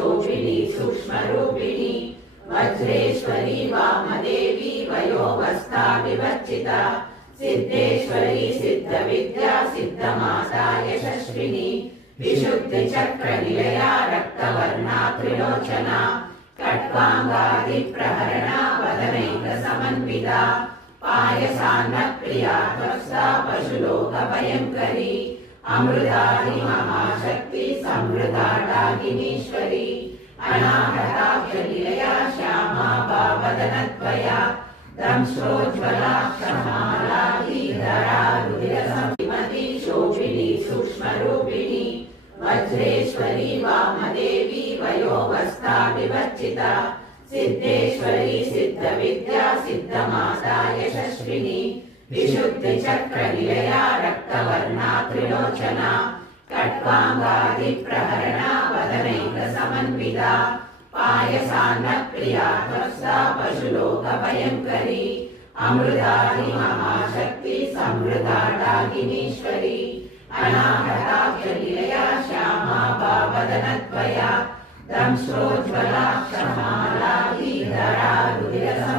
शोभिनी सूक्ष्मरूपिणी वज्रेश्वरी वामदेवी वयोवस्था विवर्जिता सिद्धेश्वरी सिद्धविद्या सिद्धमाता यशस्विनी विशुद्धिचक्रनिलया रक्तवर्णा त्रिलोचना खट्वाङ्गादिप्रहरणा वदनैकसमन्विता पायसान्नप्रिया त्वष्टा पशुलोकभयङ्करी अमृतादि महाशक्ति संवृता डाकिनीश्वरी अनाहताक्षनिलया श्यामा भावदनद्वया दंश्रोज्ज्वला क्षमाला धरा रुधिरसंमति शोभिनी सूक्ष्मरूपिणी वज्रेश्वरी वामदेवी वयोवस्था विवर्जिता सिद्धेश्वरी सिद्धविद्या सिद्धमाता यशस्विनी विशुद्धिचक्रनिलया रक्तवर्णा त्रिलोचना खट्वाङ्गादिप्रहरणा वदनैकसमन्विता पायसान्नप्रिया त्वष्टा पशुलोकभयङ्करी अमृतादि महाशक्ति संवृता डाकिनीश्वरी अनाहताक्षनिलया श्यामा भावदनद्वया दंश्रोज्ज्वला क्षमाला धरा रुधिरसंमति